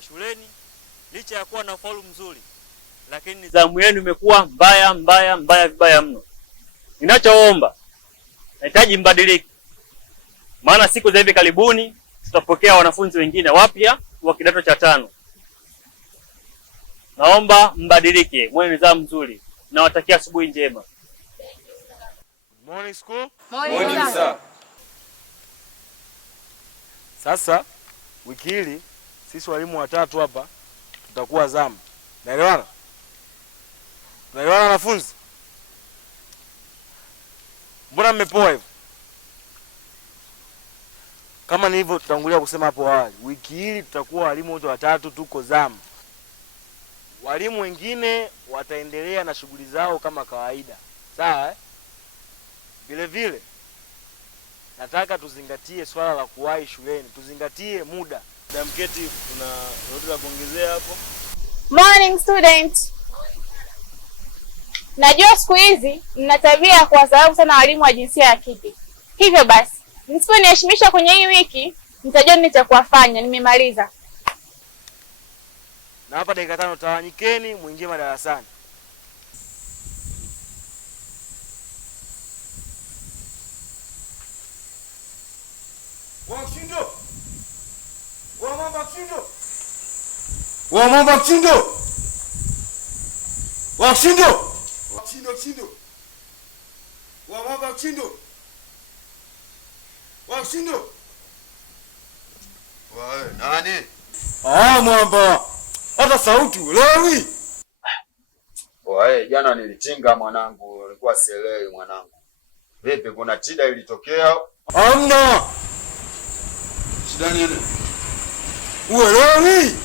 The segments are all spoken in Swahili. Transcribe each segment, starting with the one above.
hapa shuleni licha ya kuwa na ufaulu mzuri, lakini nidhamu yenu imekuwa mbaya mno. Ninachoomba, nahitaji mbadilike. Maana siku za hivi karibuni tutapokea wanafunzi wengine wapya wa kidato cha 5. Naomba mbadilike, mwe nidhamu nzuri. Nawatakia asubuhi njema. Morning school. Morning sir. Sasa wiki hili sisi walimu watatu hapa tutakuwa zamu. Naelewana? Naelewana wanafunzi? Mbona mmepoa hivyo? Kama nilivyotangulia kusema hapo awali, wiki hili tutakuwa walimu wote watatu tuko zamu. Walimu wengine wataendelea na shughuli zao kama kawaida. Sawa? Vile vile nataka tuzingatie swala la kuwahi shuleni. Tuzingatie muda. Damketi, kuna lolote la kuongezea hapo? Morning student. Najua siku hizi mna tabia ya kuwadharau sana walimu wa jinsia ya kike. Hivyo basi, msiponiheshimisha kwenye hii wiki, nitajua nini cha kuwafanya. Nimemaliza. Na hapa dakika 5 tawanyikeni muingie madarasani. Wakshindo! Wakshindo! Wae, nani? Mwamba! Hata sauti ulewi! Wae, jana nilitinga mwanangu, nilikuwa sielewi mwanangu. Vipi, kuna shida ilitokea? Hamna! Shida nini? Uelewi?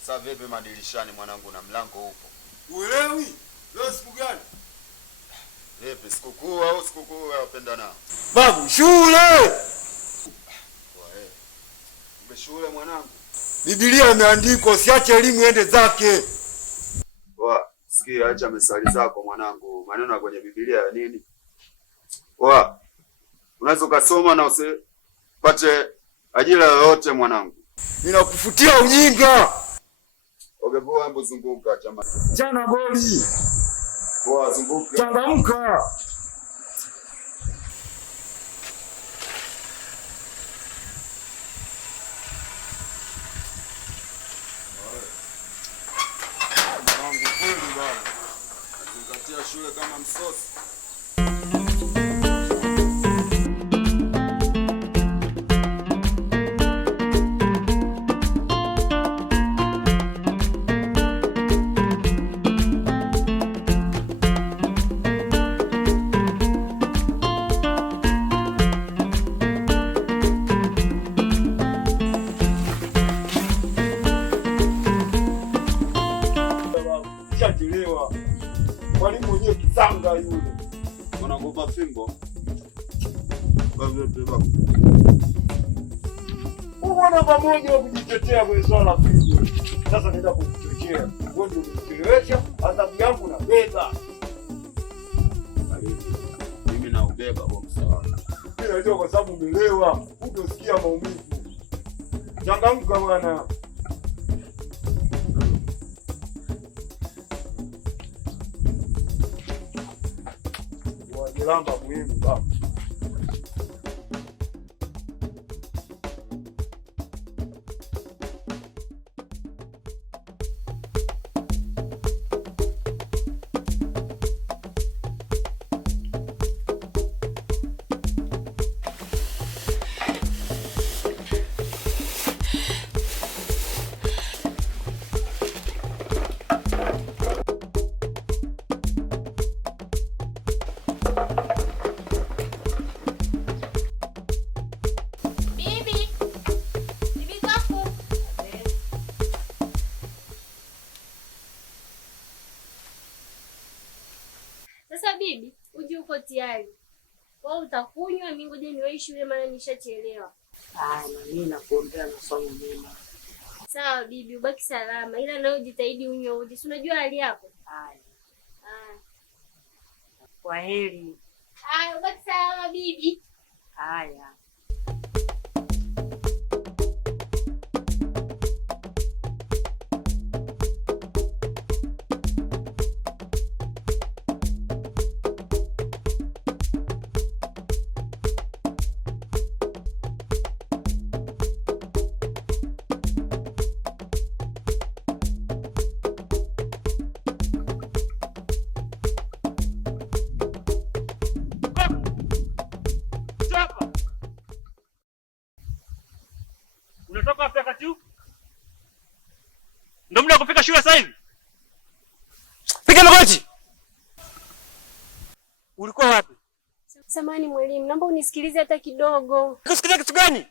Sasa vipi madirishani mwanangu na mlango upo? Uelewi? Leo siku gani? Vipi, sikukuu au sikukuu wapenda nao? Babu, shule! Wae, kumbe shule mwanangu? Biblia imeandikwa usiache elimu iende zake. Sikia, acha mesali zako mwanangu. Maneno ya kwenye Biblia ya nini? Unaweza ukasoma na usipate ajira yoyote mwanangu. Ninakufutia ujinga. Ogepoa, hebu zunguka chama. Jana goli. Zunguka. Changamka. Zingatia shule kama msosi. Shachelewa. Mwalimu mwenyewe kisanga yule. Unagopa fimbo? Baba. Unaona pamoja wa kujitetea kwenye swala la fimbo. Sasa naenda kukuchochea. Wewe ndio unichelewesha, adhabu yangu na beba. Mimi na ubeba kwa sawa. Mimi najua kwa sababu umelewa, utasikia maumivu. Changamka bwana. Lamba muhimu baba. Sasa bibi, uji uko tayari. Wewe utakunywa, mimi ngoja niwahi shule maana nishachelewa. Mimi nakuombea masomo mema. Sawa bibi, ubaki salama. Ila leo jitahidi unywe uji. Si unajua hali yako? Haya. Kwaheri. Haya, ubaki salama bibi. Haya. shule sasa hivi? Piga magoti. Ulikuwa wapi? Samahani mwalimu, naomba unisikilize hata kidogo. Kusikiliza kitu gani?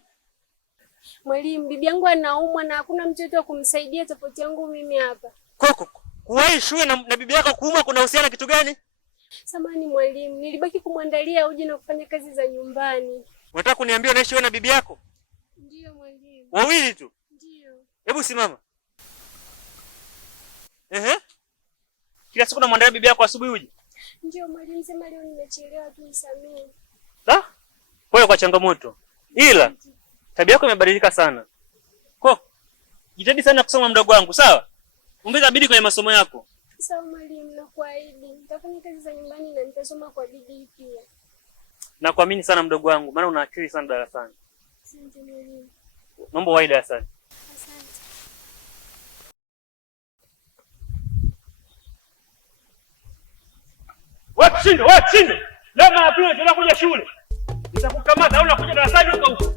Mwalimu, bibi yangu anaumwa na hakuna mtoto wa kumsaidia tofauti yangu mimi hapa. Koko, kuwahi shule na bibi yako kuumwa kuna uhusiana kitu gani? Samahani mwalimu, nilibaki kumwandalia uje na kufanya kazi za nyumbani. Unataka kuniambia unaishi wewe na bibi yako? Ndio mwalimu. Wawili tu? Ndio. Hebu simama. Kila siku namwandalia bibi yako asubuhi uje? Ndio mwalimu, sema leo nimechelewa tu, nisamehe. Pole kwa changamoto. Ila tabia yako imebadilika sana. Jitahidi sana kusoma mdogo wangu, sawa? Ongeza bidii kwenye masomo yako. Sawa mwalimu, nakuahidi. Nitafanya kazi za nyumbani na nitasoma kwa bidii pia. Nakuamini sana mdogo wangu, maana una akili sana darasani. Asante mwalimu. Naomba wahi darasani. Asante. Wewe chini. Lama pia tunakuja shule. Nitakukamata au unakuja darasani huko.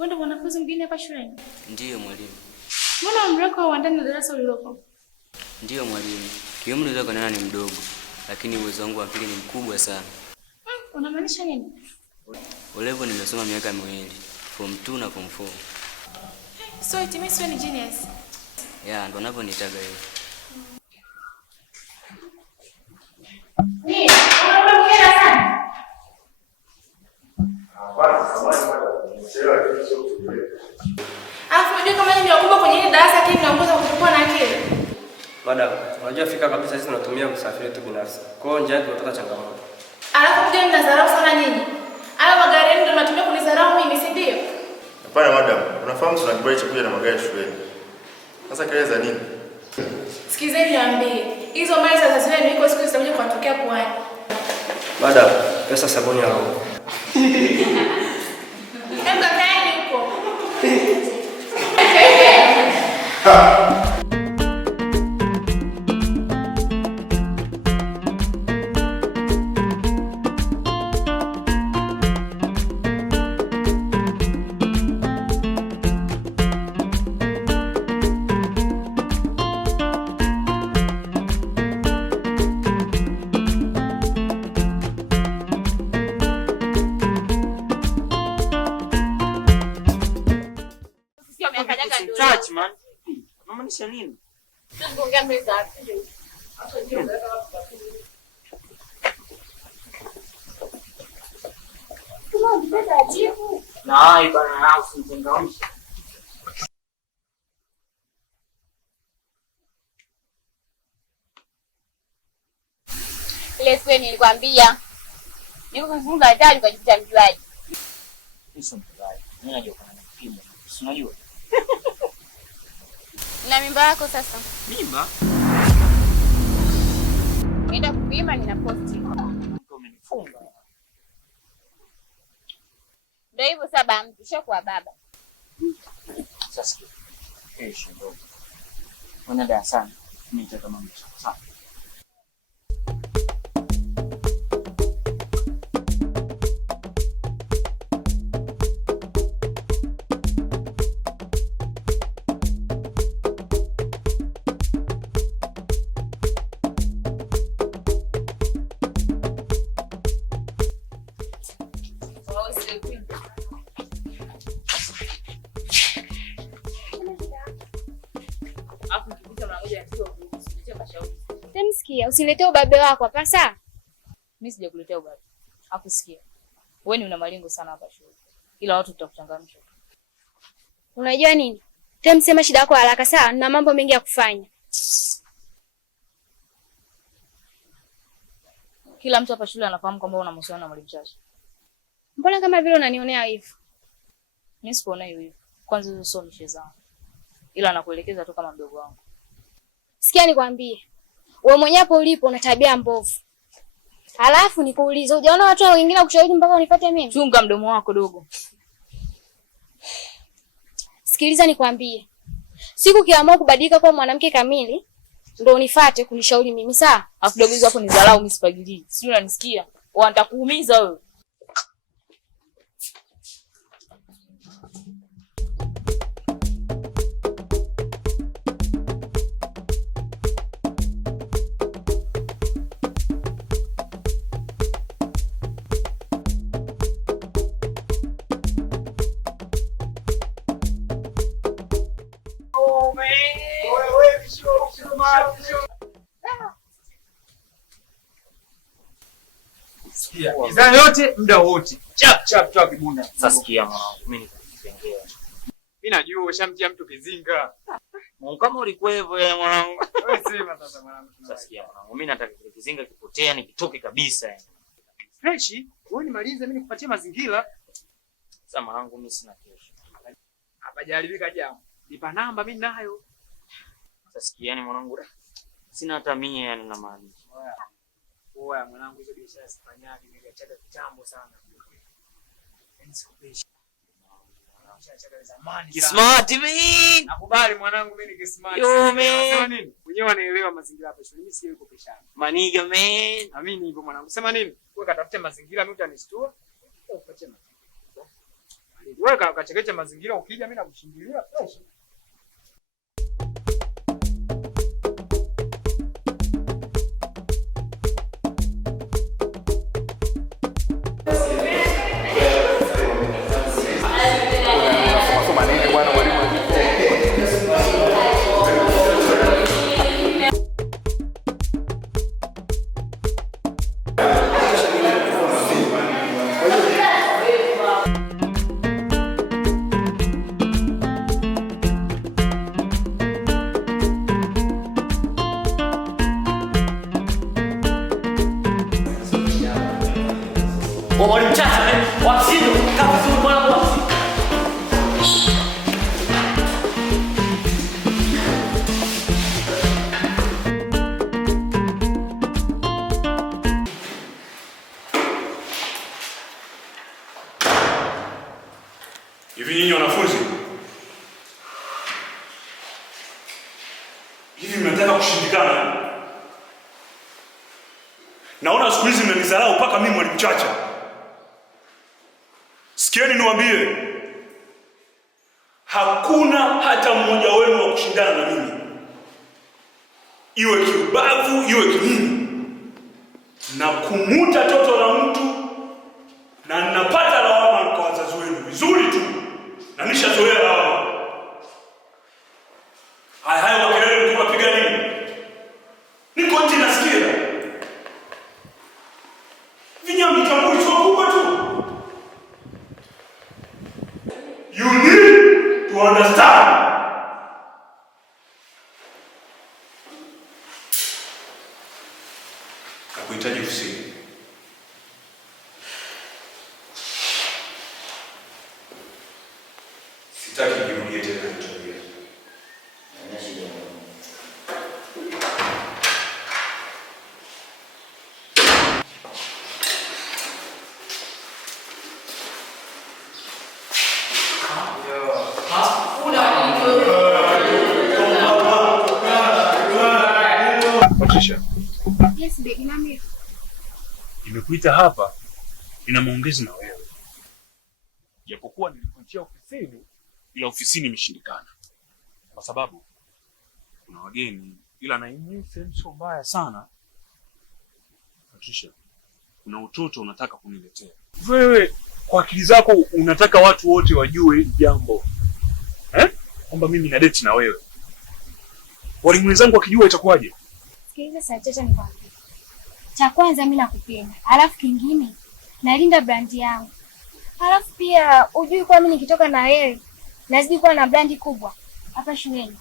Wewe ndio mwanafunzi mgeni hapa shuleni? Ndiyo mwalimu. Mbona umri wako hauendani na darasa ulilopo? Ndiyo mwalimu. Kiumri ndio ni mdogo, lakini uwezo wangu wa akili ni mkubwa sana. Unamaanisha nini? Olevo nimesoma miaka 2, form 2 na form 4. So it means you're a genius. Yeah, ndo wanavyonitaga hivyo. Ni, unaongea sana. Alafu unajua kama ni wakubwa kwenye ile darasa kile mnaongoza kuchukua na akili. Madam, unajua fika kabisa sisi tunatumia usafiri tu binafsi. Kwa hiyo njiani tunapata changamoto. Alafu mjeni mnadharau sana nyinyi. Hayo magari yenu ndio mnatumia kunidharau mimi, si ndio? Hapana madam, unafahamu tuna kibali cha kuja na magari shuleni. Sasa kelele za nini? Sikizeni niambie. Hizo mali za wazazi wenu iko siku zitakuja kuwatokea puani. Madam, pesa sabuni ya roho. Hebu kaeni huko. Touch man. Unamaanisha nini? Tuongea mbele za Na bana usinitenganishe. ile siku nilikwambia. Niko kufunga hatari ukajikuta mjuaji. Hizo mjuaji. Mimi najua kuna kipimo. Si unajua? Na mimba yako sasa? Mimba? Nenda kupima nina posti. Mtu umenifunga. Ndio hivyo sasa mtisha kwa baba. Sasa kesho ndio. Una darasani. Mimi nitakama mtu. Sawa. sikia, usiniletee ubabe wako hapa sawa? Mimi sijakuletea ubabe. Hapo sikia. Wewe ni una malengo sana hapa shule. Ila watu tutakuchangamsha. Unajua nini? Sema shida yako haraka sawa, na mambo mengi ya kufanya. Kila mtu hapa shule anafahamu kwamba una mahusiano na Mwalimu Chacha. Mbona kama vile unanionea hivyo? Mimi sikuona hiyo. Kwanza hizo sio mishe zangu. Ila nakuelekeza tu kama mdogo wangu. Sikia nikwambie. Wewe mwenyewe hapo ulipo una tabia mbovu. Alafu nikuulize, hujaona watu wengine kushauri mpaka unifuate mimi? Chunga mdomo wako dogo. Sikiliza nikwambie. Siku kiamua kubadilika kuwa mwanamke kamili, ndio unifuate kunishauri mimi sawa? Afu dogo hizo hapo ni dharau, mimi sipagilii. Si unanisikia? Watakuumiza wewe. Izani yote muda wote. Chap chap chap kibunda. Sasa sikia mwanangu, mimi nikupengea. Mimi najua ushamtia mtu kizinga. Kama ulikuwepo mwanangu. Wewe sema sasa mwanangu. Sasa sikia mwanangu, mimi nataka kile kizinga kipotea nikitoke kabisa yani. Fresh, wewe nimalize mimi nikupatie mazingira. Sasa mwanangu mimi sina kesho. Hapajaribika jambo. Nipa namba mimi nayo. Sasa sikia yani mwanangu. Sina hata 100 yani na maana. Oya mwanangu, hizo biashara sifanyaje, nimeachaga kitambo sana. Yaani sikupeshi. Nimeachaga zamani sana. Smart man. Nakubali mwanangu, mimi ni kismart. Yo man. Sema nini? Mwenyewe wanaelewa mazingira hapa shule. Mimi siyo kupeshana. Maniga man. Amini hivyo mwanangu. Sema nini? Wewe katafute mazingira, mimi utanistua. Upatie mazingira. Wewe kachekeche mazingira, ukija mimi nakushindilia fresh. Mwalimu Chacha, wasindo kama vizuri mwanangu. Hivi nyinyi wanafunzi, hivi mnataka kushindikana? Naona siku hizi mnanidharau mpaka mimi Mwalimu Chacha. Sikieni niwaambie, hakuna hata mmoja wenu wa kushindana na mimi, iwe kiubavu iwe kinini. Na kumuta toto la mtu na ninapata lawama kwa wazazi wenu vizuri tu, na nishazoea lawama. Haya wakelele mkiwapiga nini? Niko eti nasikia vinyama tambui sio kubwa tu. You need to understand. Nakuhitaji ofisini. Sitaki nirudie tena tabia. Patricia. Yes, begi nami. Nimekuita hapa nina maongezi na wewe. Japokuwa nilikuitia ofisini, ila ofisini imeshindikana. Kwa sababu kuna wageni, ila na hii sio mbaya sana. Patricia, kuna utoto unataka kuniletea. Wewe kwa akili zako unataka watu wote wajue jambo. Kwamba mimi na date na wewe. Walimu wenzangu wakijua itakuwaje? Sikiliza sasa, chacha nikwambie. Cha kwanza mimi nakupenda. Alafu kingine nalinda brandi yangu. Alafu pia ujui kwa mimi nikitoka na wewe nazidi kuwa na brandi kubwa hapa shuleni.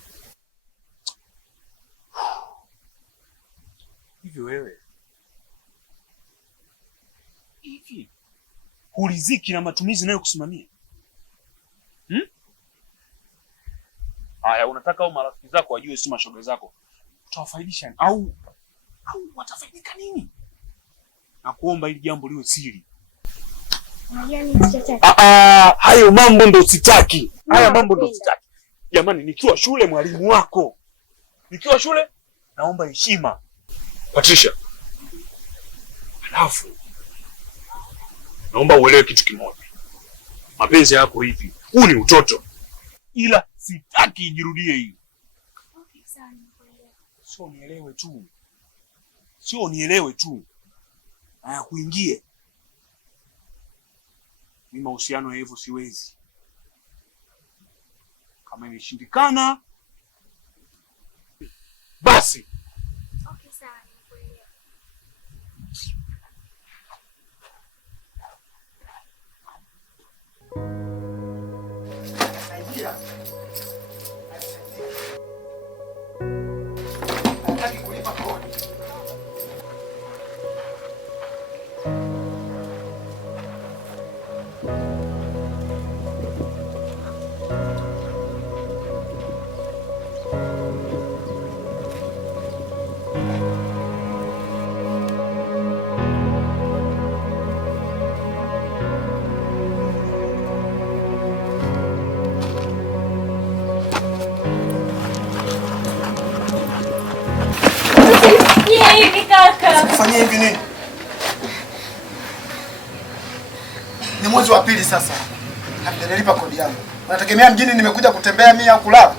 Hivi wewe huliziki na matumizi nayo kusimamia? Haya, unataka au marafiki zako wajue si mashoga zako, utawafaidisha au watafaidika nini? Na kuomba hili jambo liwe siri. Unajua nini chacha? Hayo mambo ndo sitaki. Haya mambo ndo sitaki. Jamani, nikiwa shule mwalimu wako. Nikiwa shule naomba heshima. Patricia. Alafu naomba uelewe kitu kimoja. Mapenzi yako hivi, huu ni utoto. Ila sitaki ijirudie hii. Okay, sawa nikuelewa. Sio nielewe tu. Haya kuingie. Mimi mahusiano ya hivyo siwezi. Kama imeshindikana basi. Okay, sawa nikuelewa. Saidia. Nataka kulipa kodi. Kufanyia hivi nini? Ni mwezi wa pili sasa. Hajanilipa kodi yangu. Unategemea mjini nimekuja kutembea mimi au kulala?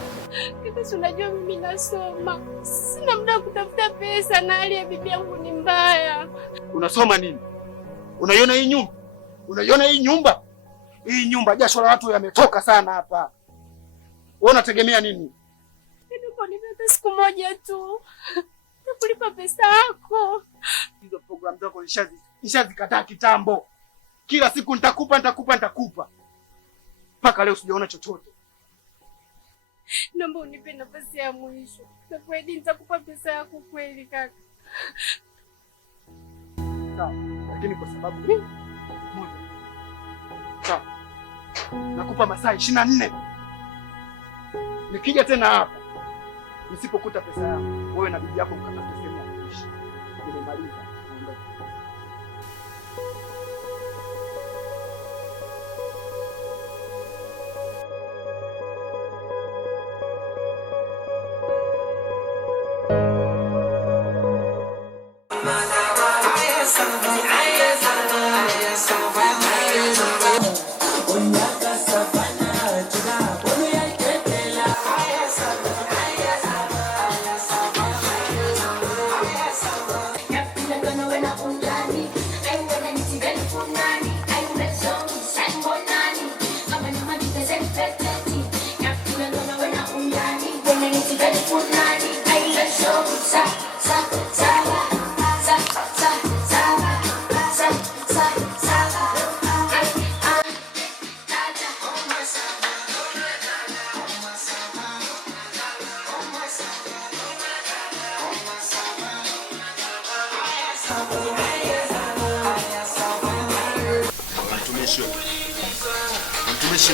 Kaka, unajua mimi nasoma. Sina muda wa kutafuta pesa na hali ya bibi yangu ni mbaya. Unasoma nini? Unaiona hii nyumba? Unaiona hii nyumba? Hii nyumba jasho la watu yametoka sana hapa. Wewe unategemea nini? Ndio nipe siku moja tu. Kulipa pesa yako. Hizo program zako nishazikataa kitambo. Kila siku nitakupa. Mpaka leo sijaona chochote. Naomba unipe nafasi ya mwisho. Na kweli nitakupa pesa yako kweli kaka. Sawa, lakini kwa sababu moja. Sawa. Nakupa masaa 24. Nikija tena hapa nisipokuta pesa yangu, wewe na bibi yako mkatafute sehemu ya kuishi. Nimemaliza. Mtumishi.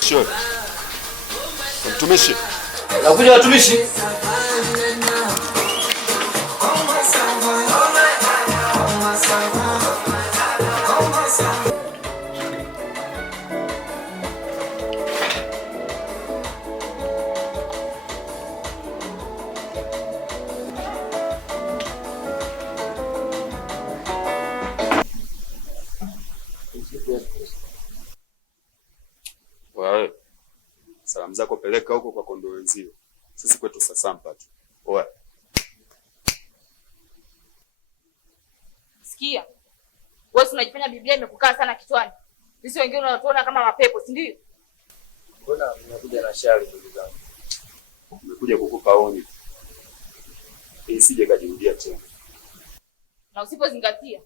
Sure. Mtumishi. Nakuja watumishi. Wewe salamu zako peleka huko kwa kondoo wenzio. Sisi kwetu sasampa tu. Oa. unajifanya Biblia imekukaa sana kichwani. Sisi wengine unatuona kama mapepo, si ndio? Mbona unakuja na shari ndugu zangu? Nimekuja kukupa onyo. Isije kajirudia tena. Na usipozingatia,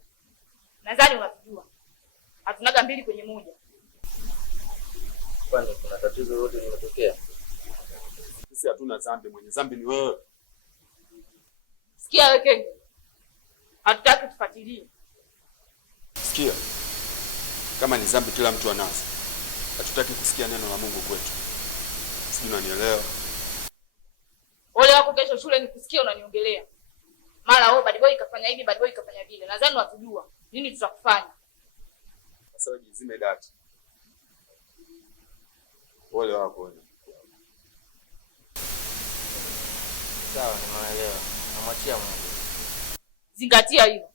nadhani unatujua. Hatunaga mbili kwenye moja. Kwani kuna tatizo lolote limetokea? Sisi hatuna dhambi, mwenye dhambi ni wewe. Sikia wewe Kenge. Hatutaki tufuatilie. Sikia. Kama ni dhambi kila mtu anazo. Hatutaki kusikia neno la Mungu kwetu. Sijui unanielewa. Ole wako kesho shule nikusikia unaniongelea. Mara wewe bad boy kafanya hivi, bad boy kafanya vile. Nadhani watujua. Nini tutakufanya? Sasa wewe jizime data. Ole wako wewe. Sawa, nimeelewa. Namwachia Mungu. Zingatia hilo.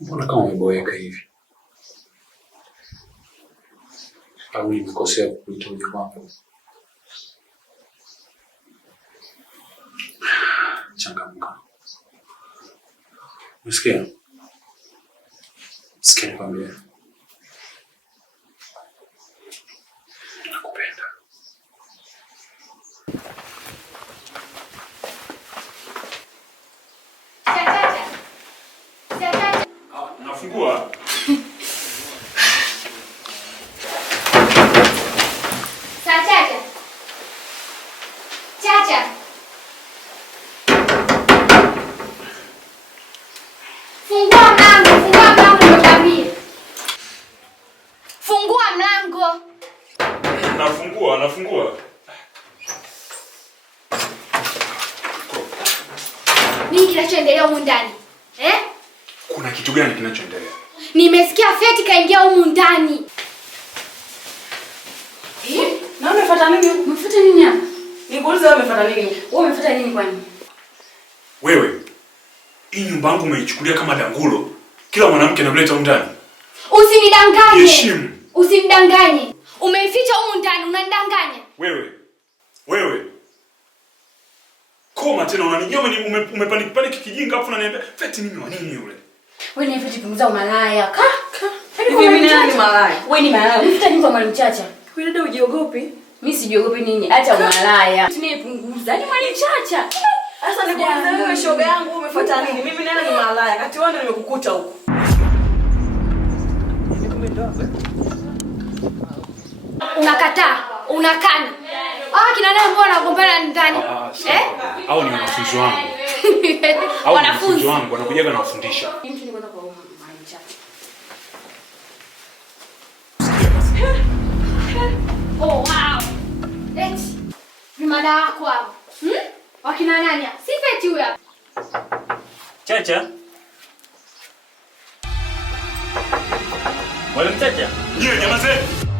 Mbona kama umeboeka hivi? Au nimekosea kukuita uje kwangu? Changamka. Unasikia? Sikia nikwambie. Nakupenda. Nafungua. Chacha. Chacha. Fungua mlango nikwambie. Fungua mlango. Nafungua. Nini kinachoendelea humu ndani? Kuna kitu gani kinachoendelea? Nimesikia Feti kaingia humu ndani. Na umefuata nini? Umefuata nini hapa? Nikuuliza wewe umefuata nini? Wewe umefuata nini kwani? Wewe, hii nyumba yangu umeichukulia kama dangulo. Kila mwanamke anamleta humu ndani. Usinidanganye. Heshimu. Usinidanganye. Umeificha humu ndani, unanidanganya. Wewe. Koma tena unanijia umepaniki kijinga afu unaniambia Feti mimi wa nini yule? Wewe ni Feti punguza umalaya. Hivi mimi ni malaya. Wewe ni malaya. Unafuta nini kwa mwalimu Chacha? Wewe dada ujiogopi? Mimi sijiogopi nini? Acha umalaya. Tunapunguza. Ni mwalimu Chacha. Sasa nikuuliza wewe shoga yangu umefuata nini? Mimi nani ni malaya? Kati wewe ndio nimekukuta huko. Unakataa, unakana. Kina nani mbona wanagombana ndani? Au ni wanafunzi wangu. Wanafunzi wangu wanakujaga na kufundisha. Mimi nilikwenda kwa mwalimu Chacha. Oh wow. Eti. Vimada wako hapo. Wakina nani? Si Feti huyu hapa. Chacha. Mwalimu Chacha. Nyie nyamazeni.